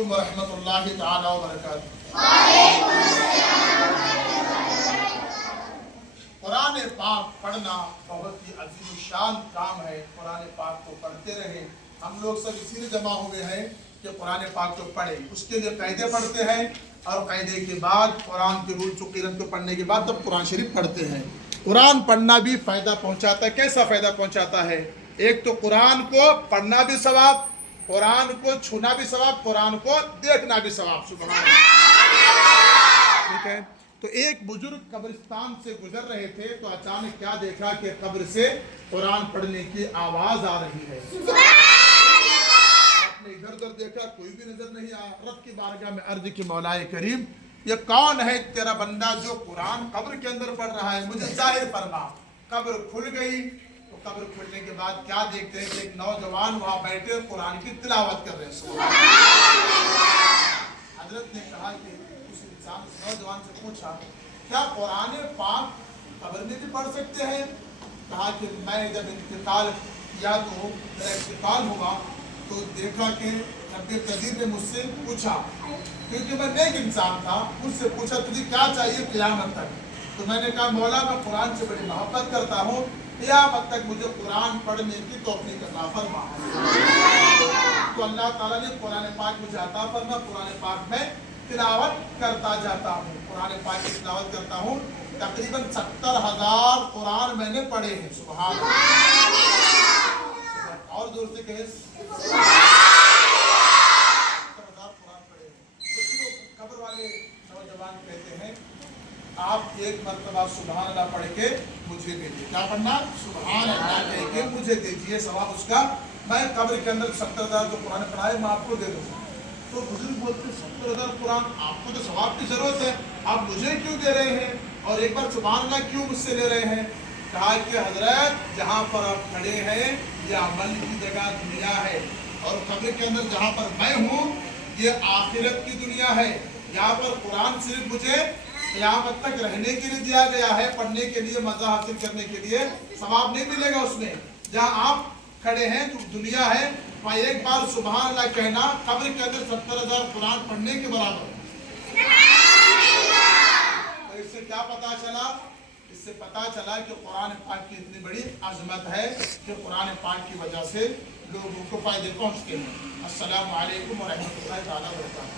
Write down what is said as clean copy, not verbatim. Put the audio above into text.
علیکم ورحمۃ اللہ تعالی وبرکاتہ۔ قرآن پاک پڑھنا بہت ہی عظیم الشان کام ہے۔ قرآن پاک کو پڑھتے رہے۔ ہم لوگ سب اسی لیے جمع ہوئے ہیں کہ قرآن پاک کو پڑھیں، اس کے لیے قاعدے پڑھتے ہیں، اور قاعدے کے بعد قرآن کے رولز و قیرت کو پڑھنے کے بعد تب قرآن شریف پڑھتے ہیں۔ قرآن پڑھنا بھی فائدہ پہنچاتا ہے۔ کیسا فائدہ پہنچاتا ہے؟ ایک تو قرآن کو پڑھنا بھی ثواب، قرآن کو چھونا بھی ثواب، قرآن کو دیکھنا بھی ثواب۔ سبحان اللہ۔ ٹھیک ہے، تو ایک بزرگ قبرستان سے گزر رہے تھے تو اچانک کیا دیکھا کہ قبر سے قرآن پڑھنے کی آواز آ رہی ہے۔ آپ نے ادھر ادھر دیکھا، کوئی بھی نظر نہیں آیا۔ رب کی بارگاہ میں عرض کی مولا کریم یہ کون ہے تیرا بندہ جو قرآن قبر کے اندر پڑھ رہا ہے، مجھے ظاہر فرما۔ قبر کھل گئی تو قبر کھلنے کے بعد کیا دیکھتے ہیں کہ ایک نوجوان وہاں بیٹھے قرآن کی تلاوت کر رہے ہیں۔ حضرت نے کہا کہ اس انسان اس نوجوان سے پوچھا کیا قرآن پاک قبر میں بھی پڑھ سکتے ہیں؟ کہا کہ میں جب انتقال کیا تو میرا انتقال ہوا تو دیکھا کہ رب قدیر نے مجھ سے پوچھا، کیونکہ میں نیک انسان تھا، مجھ سے پوچھا تجھے کیا چاہیے قیامت تک؟ تو میں نے کہا مولا میں قرآن سے بڑی محبت کرتا ہوں، قیامت تک مجھے قرآن پڑھنے کی توفیق عطا فرما۔ تو اللہ تعالیٰ نے قرآن پاک مجھے عطا فرما، قرآن پاک میں تلاوت کرتا جاتا ہوں، قرآن پاک کی تلاوت کرتا ہوں۔ تقریباً 70,000 قرآن میں نے پڑھے ہیں۔ سبحان اللہ۔ اور زور سے کہے قبر والے نوجوان کہتے ہیں آپ ایک مرتبہ سبحان اللہ پڑھ کے مجھے دیجیے۔ کیا پڑھنا؟ سبحان اللہ کہہ کے مجھے دیجیے، ثواب اس کا میں قبر کے اندر 70,000 جو قرآن پڑھائے میں آپ کو دے دوں گا۔ تو بزرگ بولتے 70,000 قرآن، آپ کو تو ثواب کی ضرورت ہے، آپ مجھے کیوں دے رہے ہیں اور ایک بار سبحان اللہ کیوں مجھ سے لے رہے ہیں؟ کہا کہ حضرت جہاں پر آپ کھڑے ہیں یہ عمل کی جگہ دنیا ہے، اور قبر کے اندر جہاں پر میں ہوں یہ آخرت کی دنیا ہے۔ یہاں پر قرآن صرف مجھے قیامت تک رہنے کے لیے دیا گیا ہے، پڑھنے کے لیے، مزہ حاصل کرنے کے لیے، ثواب نہیں ملے گا اس میں۔ جہاں آپ کھڑے ہیں جو دنیا ہے وہاں ایک بار سبحان اللہ کہنا قبر کے اندر 70,000 قرآن پڑھنے کے برابر ہے۔ تو اس سے کیا پتا چلا؟ اس سے پتا چلا کہ قرآن پاک کی اتنی بڑی عظمت ہے کہ قرآن پاک کی وجہ سے لوگوں کو فائدے پہنچتے ہیں۔ السلام علیکم ورحمۃ اللہ تعالی وبرکاتہ۔